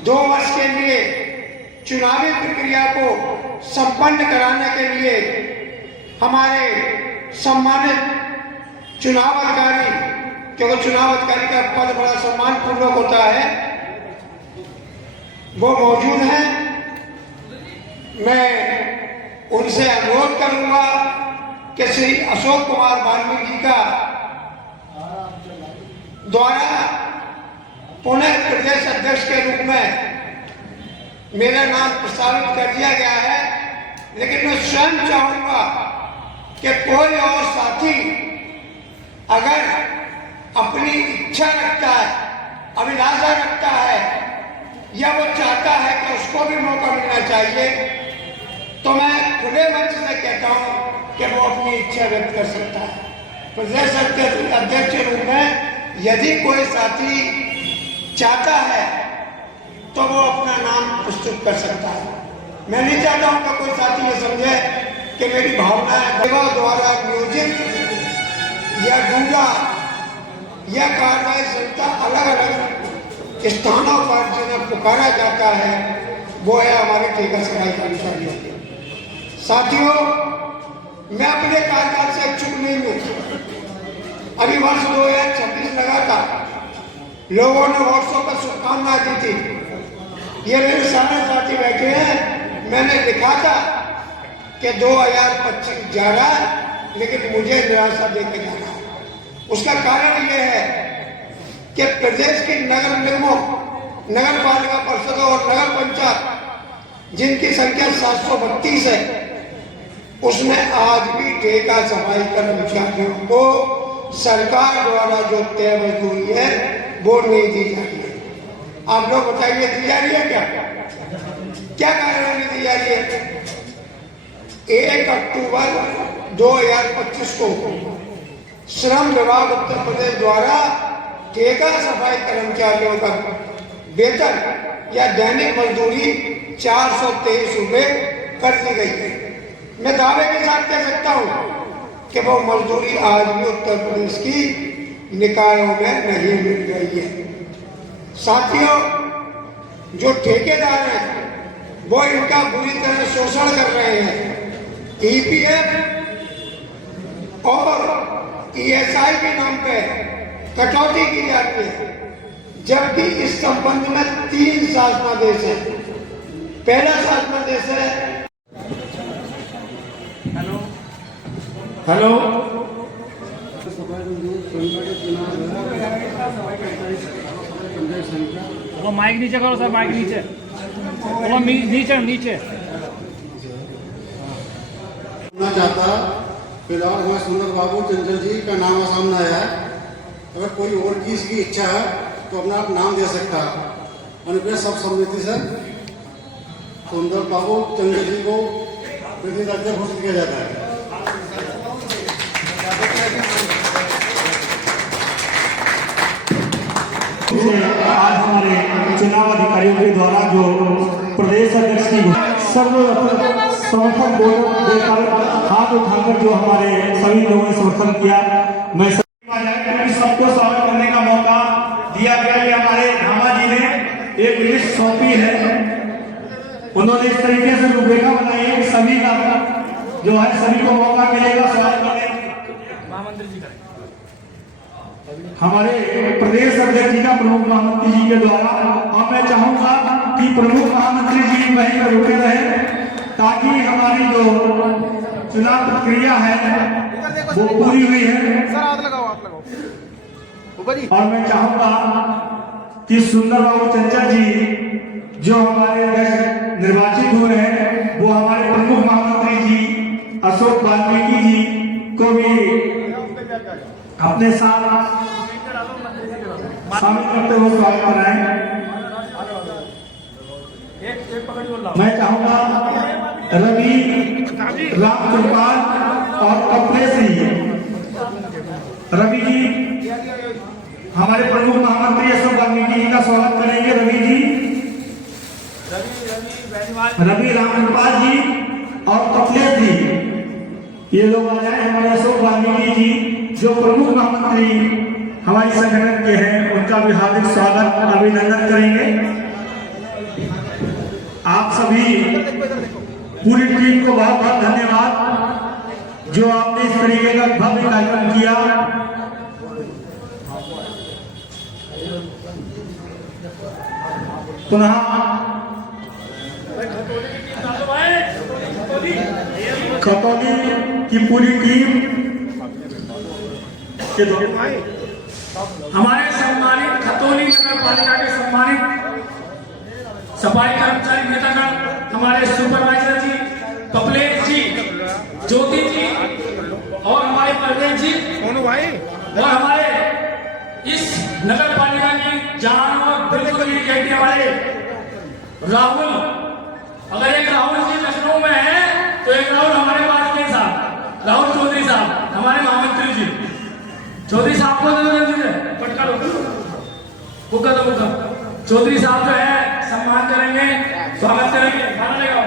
2 वर्ष के लिए चुनावी प्रक्रिया को संपन्न कराने के लिए हमारे सम्मानित चुनाव अधिकारी, क्योंकि चुनाव अधिकारी का पद बड़ा सम्मानपूर्वक होता है, वो मौजूद हैं। मैं उनसे अनुरोध करूंगा कि श्री अशोक कुमार वाल्मीकि जी का द्वारा पुनः प्रदेश अध्यक्ष के रूप में मेरा नाम प्रस्तावित कर दिया गया है, लेकिन मैं स्वयं चाहूंगा कि कोई और साथी अगर अपनी इच्छा रखता है, अभिलाषा रखता है या वो चाहता है कि उसको भी मौका मिलना चाहिए, तो मैं खुले मंच से कहता हूं कि वो अपनी इच्छा व्यक्त कर सकता है। प्रदेश अध्यक्ष के रूप में यदि कोई साथी चाहता है तो वो अपना नाम प्रस्तुत कर सकता है। मैं नहीं चाहता हूं कि कोई साथी ये समझे कि मेरी भावनाएं देवा द्वारा नियोजित या दूल्हा या कार्रवाई संस्था अलग अलग स्थानों पर जिन्हें पुकारा जाता है वो है हमारे ठेका सफाई कर्मचारियों के। साथियों, मैं अपने कार्यकाल से इच्छुक नहीं हूँ। अभी वर्ष 2026 लगा था, लोगों ने व्हाट्सएप पर शुभकामनाएं दी थी। ये मेरे सारे साथी बैठे हैं। मैंने लिखा था कि 2025 जा रहा है, लेकिन मुझे निराशा देकर जाना है। उसका कारण यह है कि प्रदेश की नगर निगमों, नगर पालिका परिषदों और नगर पंचायत जिनकी संख्या 732 है, उसमें आज भी ठेका सफाई कर्मचारियों को सरकार द्वारा जो तय मजदूरी है वो नहीं दी जा रही है। आप लोग बताइए, दी जा रही है क्या कारण नहीं दी जा रही है? 1 अक्टूबर 2025 को श्रम विभाग उत्तर प्रदेश द्वारा ठेका सफाई कर्मचारियों का वेतन या दैनिक मजदूरी 423 रुपए कर दी गई है। मैं दावे के साथ कह सकता हूं कि वो मजदूरी आज भी उत्तर प्रदेश की निकायों में नहीं मिल रही है। साथियों, जो ठेकेदार हैं वो इनका बुरी तरह शोषण कर रहे हैं। ईपीएफ और ईएसआई के नाम पे कटौती की जाती है, जबकि इस संबंध में 3 शासनादेश हैं। पहला शासनादेश है हेलो, वो माइक नीचे करो सर, माइक नीचे, वो नीचे सुनना चाहता। फिलहाल हमारे सुंदर बाबू चंचल जी का नाम सामने आया है। अगर कोई और चीज की इच्छा है तो अपना आप नाम दे सकता है। अनुग्रह सब सम्मति से सुंदर बाबू चंचल जी को प्रतिनिधि अध्यक्ष घोषित किया जाता है। आज हमारे चुनाव अधिकारियों के द्वारा जो प्रदेश अध्यक्ष की सर्व समर्थन वोट देकर हाथ उठाकर जो हमारे सभी लोगों ने समर्थन किया, मैं सबको स्वागत करने का मौका दिया गया। हमारे एक लिस्ट सौंपी है। उन्होंने इस तरीके से रूपरेखा बनाई है कि सभी का जो है सभी को मौका मिलेगा सवाल करने। हमारे प्रदेश अध्यक्ष जी का प्रमुख महामंत्री जी के द्वारा, और मैं चाहूंगा कि प्रमुख महामंत्री जी वहीं पर रुके रहे ताकि हमारी जो चुनाव प्रक्रिया है वो पूरी हुई है। और मैं चाहूंगा कि सुंदर बाबू चंचल जी जो हमारे अध्यक्ष निर्वाचित हुए हैं वो हमारे प्रमुख महामंत्री जी अशोक वाल्मीकि जी को भी अपने साथ शामिल करते हुए स्वागत कराएं। मैं चाहूंगा रवि राम कृपाल और कपिलेश जी, रवि जी हमारे प्रमुख महामंत्री अशोक वाल्मीकि जी का स्वागत करेंगे। रवि जी, रवि राम कृपाल जी और कपिलेश जी, ये लोग आ जाए। हमारे अशोक वाल्मीकि जी जो प्रमुख महामंत्री हमारी संगठन के हैं उनका भी हार्दिक स्वागत अभिनंदन करेंगे। आप सभी पूरी टीम को बहुत बहुत धन्यवाद जो आपने इस तरीके का भव्य कार्यक्रम किया। पुनः खतौली की पूरी टीम के हमारे सम्मानित खतौली नगर पालिका के सम्मानित सफाई कर्मचारी नेतागण, हमारे सुपरवाइजर जी, कपिलेश जी, ज्योति जी और हमारे परवेज जी और हमारे इस नगर पालिका की जान और बिल्कुल कहते हमारे राहुल, अगर एक राहुल जी लखनऊ में है तो एक राहुल हमारे पास के साथ राहुल चौधरी साहब हमारे महामंत्री जी। चौधरी साहब को पटका चौधरी साहब जो है सम्मान करेंगे, स्वागत करेंगे, खाना लेगा।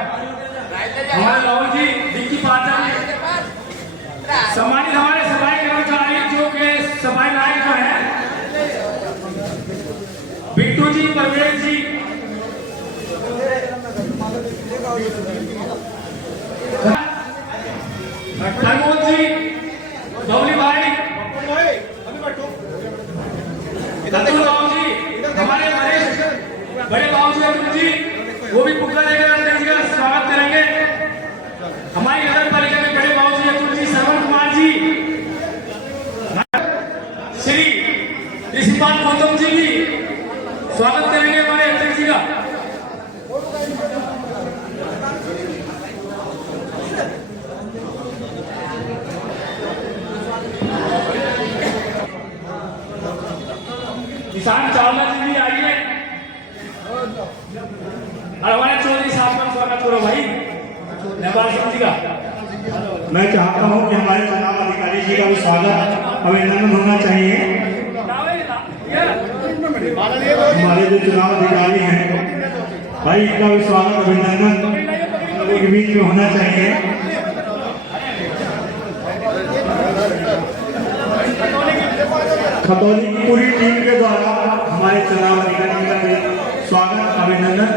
हमारे राहुल जी डिक्की पार्टी सम्मानित हमारे सफाई कर्मचारी जो के सफाई नायक जो है बिट्टू जी, परवेज जी, प्रमोद जी, बबली भाई, अतुल बाबू जी, हमारे बड़े बाबू जी अतुल जी वो भी पुक्का लेकर अध्यक्ष का स्वागत करेंगे। हमारी नगर पालिका के बड़े बाबू जी अतुल जी, श्रवण कुमार जी, श्री ऋषिपाल गौतम जी भी स्वागत करेंगे हमारे अध्यक्ष जी का। किसान चावला जी भी आइए और हमारे चौधरी साहब का स्वागत करो भाई नेपाल सिंह जी का। मैं चाहता हूं कि हमारे चुनाव अधिकारी जी का भी स्वागत अभिनंदन होना चाहिए। हमारे जो चुनाव अधिकारी हैं भाई इनका भी स्वागत अभिनंदन के बीच में होना चाहिए। खतौली की पूरी टीम के द्वारा हमारे चुनाव अधिकारी का भी स्वागत अभिनंदन।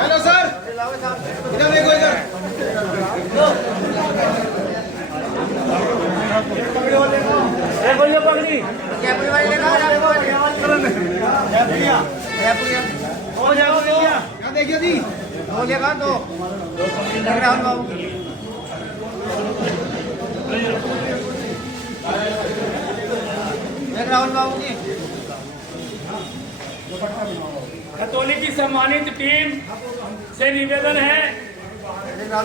हेलो सर, इधर देखो, इधर देखिए जी बोलेगा तो राहुल बाबू जी खतौली की सम्मानित टीम से निवेदन है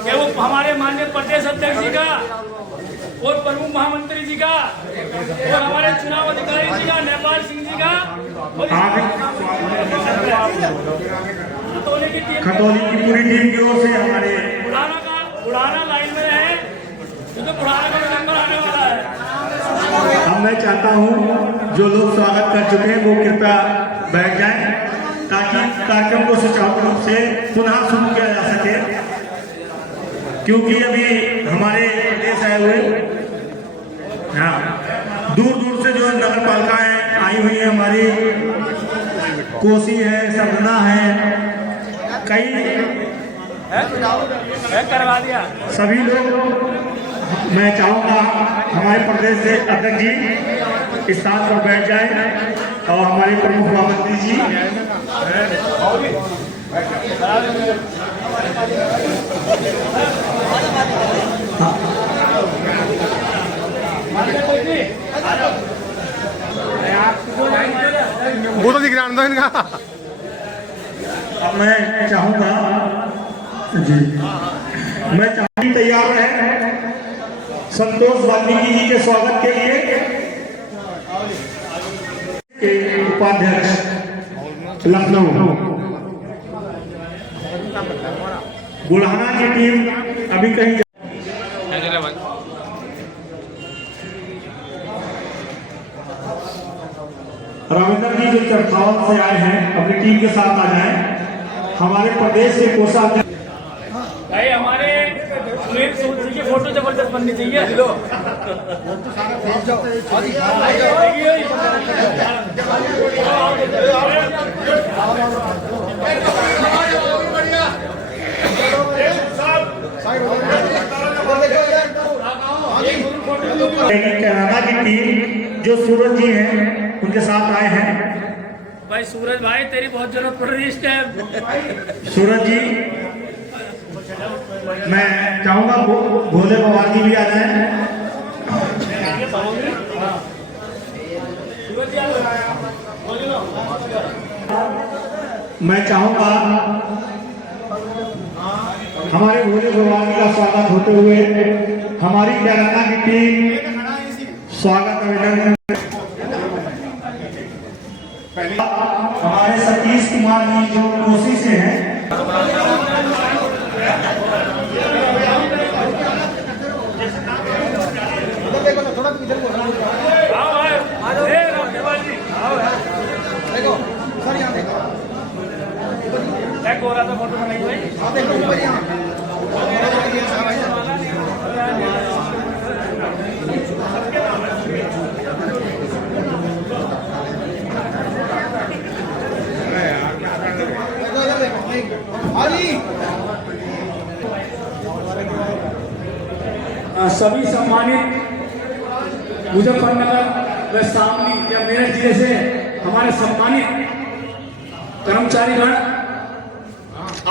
कि वो हमारे माननीय प्रदेश अध्यक्ष जी का और प्रमुख महामंत्री जी का और हमारे चुनाव अधिकारी जी का, नेपाल सिंह जी का और खतौली की पूरी टीम की ओर से हमारे बुढ़ाना लाइन में है क्योंकि बुढ़ाना का नंबर आने वाला है। अब मैं चाहता हूं जो लोग स्वागत कर चुके हैं वो कृपया बैठ जाएं ताकि कार्यक्रम को सुचारू रूप से पुनः शुरू किया जा सके। क्योंकि अभी हमारे प्रदेश आए हुए, हाँ, दूर दूर से जो नगर पालिकाएं आई हुई है, हमारी कोसी है, सरना है, कई करवा दिया सभी लोग, मैं चाहूँगा हमारे प्रदेश से अध्यक्ष जी इस स्थान पर बैठ जाए और हमारे प्रमुख महामंत्री जी वो तो दिख रहा है इनका। अब मैं चाहूँगा जी, मैं चाहूँगी तैयार रहे संतोष वाल्मीकि जी के स्वागत के लिए। के उपाध्यक्ष लखनऊ, बुढ़ाना की टीम अभी कहीं रविंद्र जी जो चरखावत से आए हैं अपनी टीम के साथ आ जाएं। हमारे प्रदेश से कोषाध्यक्ष भाई हमारे सुनील सूद जी की फोटो जबरदस्त बननी चाहिए। कैनाडा की टीम जो सूरज जी हैं उनके साथ आए हैं। भाई सूरज भाई तेरी बहुत जरूरत पड़ रही है इस टाइम। सूरज जी, मैं चाहूंगा भोले भगवान जी भी आ जाए। मैं चाहूंगा हमारे भोले भगवान जी का स्वागत होते हुए हमारी कैनाडा की टीम स्वागत अभिनंदन। हमारे सतीश कुमार जी जो कोसी से हैं, फोटो बनाई भाई। सभी सम्मानित मुजफ्फरनगर व शामली या मेरठ जिले से हमारे सम्मानित कर्मचारीगण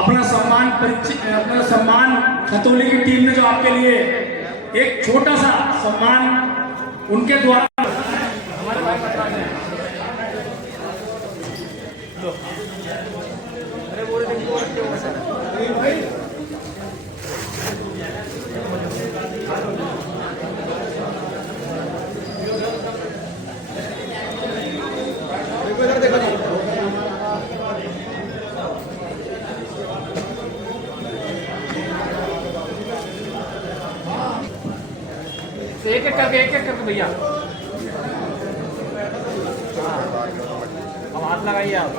अपना सम्मान खतौली की टीम ने जो आपके लिए एक छोटा सा सम्मान उनके द्वारा हमारे भाई पत्रा हैं। अरे बोले भाई एक एक करके भैया अब हाथ लगाइए आप।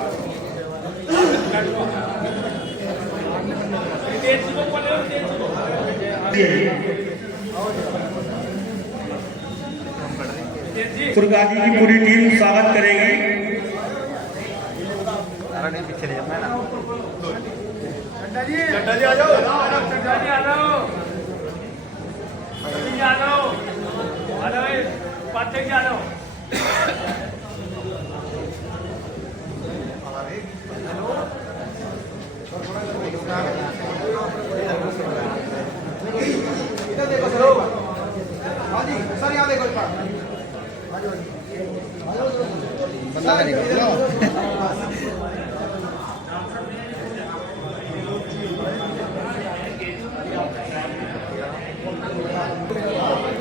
फुरगाजी की पूरी टीम स्वागत करेगी। सर यहाँ देखो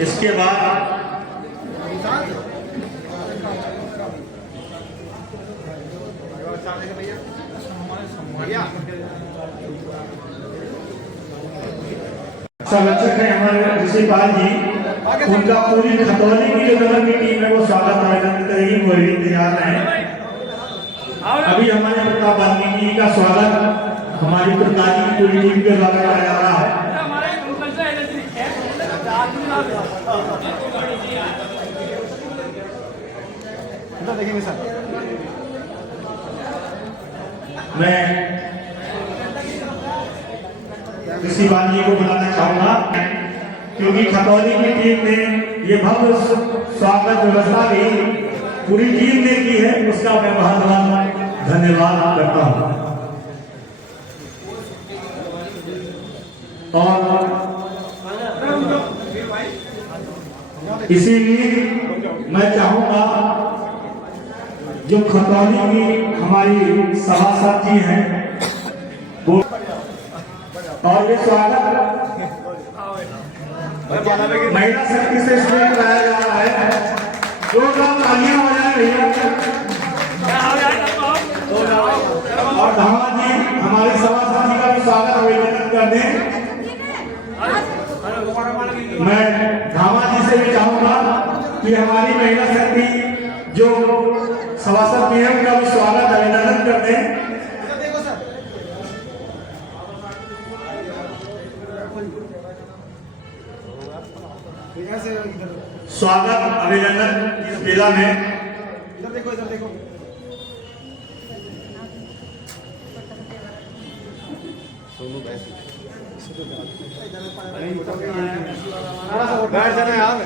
इसके बाद संरक्षक है हमारे ऋषिपाल जी, उनका पूरी खतौली की जो नगर की टीम है वो स्वागत आयोजन करेगी, वो भी तैयार है। अभी हमारे प्रताप वाल्मीकि जी का स्वागत हमारी प्रताप की पूरी टीम के द्वारा कराया जा रहा है। इधर देखेंगे सर। मैं कृषि वाणी को बुलाना चाहूंगा, क्योंकि खतौली की टीम ने ये भव्य स्वागत व्यवस्था भी पूरी टीम ने की है, उसका मैं बहुत बहुत धन्यवाद करता हूं। और इसीलिए मैं चाहूंगा जो खतौली की हमारी सभासद जी हैं वो, और ये स्वागत महिला शक्ति से इसलिए कराया जा रहा है, जो काम तालियां हो जाए भैया। और धामा जी हमारे सभासद जी का भी स्वागत अभिनंदन कर दें। मैं धामा जी से भी चाहूंगा कि हमारी महिला शक्ति जो सभासद भी है उनका भी स्वागत अभिनंदन कर दें। स्वागत अभिनंदन इस मेला में। इधर देखो, इधर देखो। बैठ जाना यार।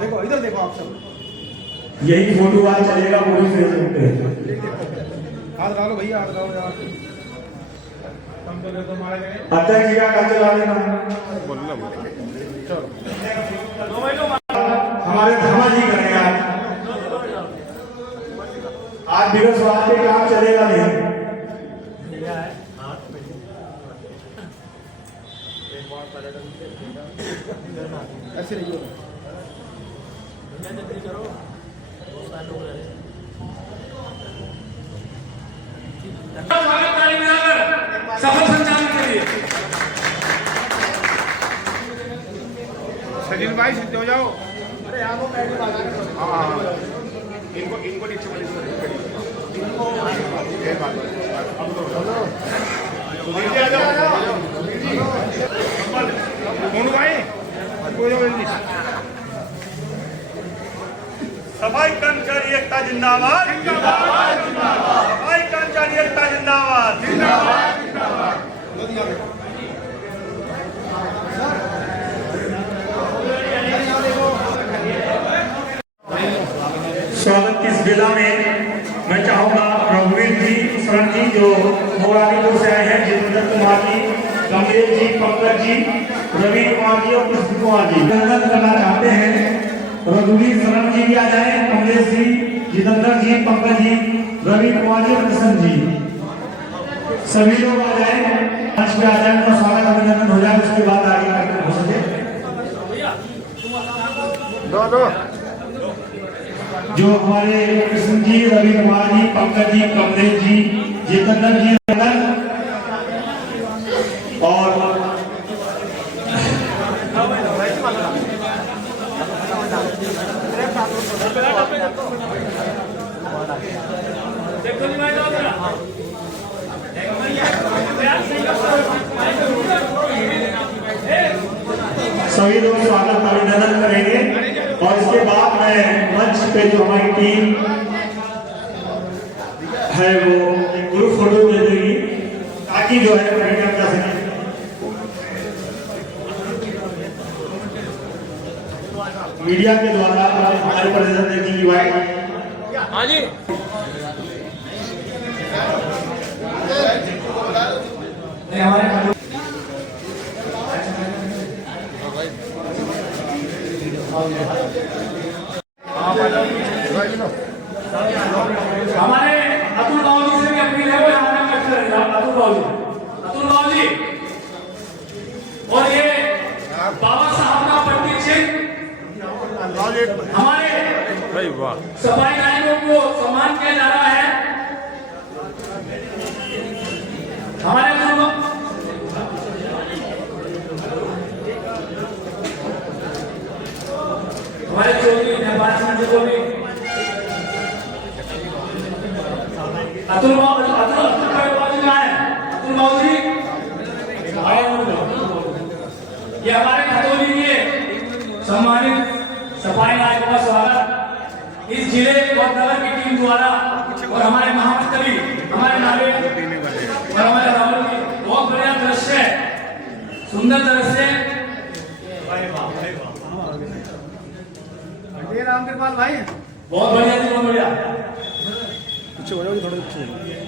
देखो इधर देखो आप सब। यही फोटो आज चलेगा पूरी फेसबुक पे। हाथ डालो भैया, हाथ डालो यार। अध्यक्ष जी का कल चला देना। हमारे धामा जी करेंगे आज दिवस वाद पे काम चलेगा नहीं। ऐसे नहीं होगा। सफल संचालन के लिए सचिन भाई सीधे हो जाओ। अरे यहाँ हाँ, इनको नीचे मोनू भाई सफाई कर्मचारी एकता जिंदाबाद, सफाई कर्मचारी एकता जिंदाबाद। स्वागत की इस मेला में मैं चाहूंगा रघुवीर जी, शरण जी जो मोरानीपुर से आए हैं, जितेंद्र कुमार जी, कमलेश जी, पंकज जी, रवि कुमार जी और कृष्ण कुमार जी अभिनंदन करना चाहते हैं। रघुवीर, शरण जी भी आ जाए, कमलेश जी, जितेंद्र जी, पंकज जी, रवि कुमार जी और कृष्ण जी, सभी लोग आ जाए, मंच पे आ जाए, उनका स्वागत अभिनंदन हो जाए, उसके बाद आगे कार्यक्रम हो सके। जो हमारे कृष्ण जी, रवि कुमार जी, पंकज जी, कमलेश जी, जितेंद्र जी और सभी लोग स्वागत अभिनंदन करेंगे। और इसके बाद मैं मंच पे जो हमारी टीम है वो ग्रुप फोटो दे देगी ताकि जो है कार्यक्रम कर सके। मीडिया के द्वारा हमारे प्रेजेंटेटिव की वाइट। हाँ जी हमारे हमारे अतुल बाबू जी से भी अपील है, वो हमारा कष्ट रहेगा। अतुल बाबू जी और ये बाबा साहब का पंडित सिंह हमारे सफाई कर्मियों को सम्मान किया जा रहा है। हमारे चौधरी नेपाल सिंह जी को भी अतुल बाबू जी ये हमारे सम्मानित सफाई नायकों का स्वागत इस जिले और नगर की टीम द्वारा और हमारे महामंत्री हमारे नावे और हमारे राहुल की बहुत बढ़िया दृश्य है, सुंदर दृश्य। राम कृपाल भाई बहुत बढ़िया जी, बहुत बढ़िया। पीछे हो जाओ थोड़ा।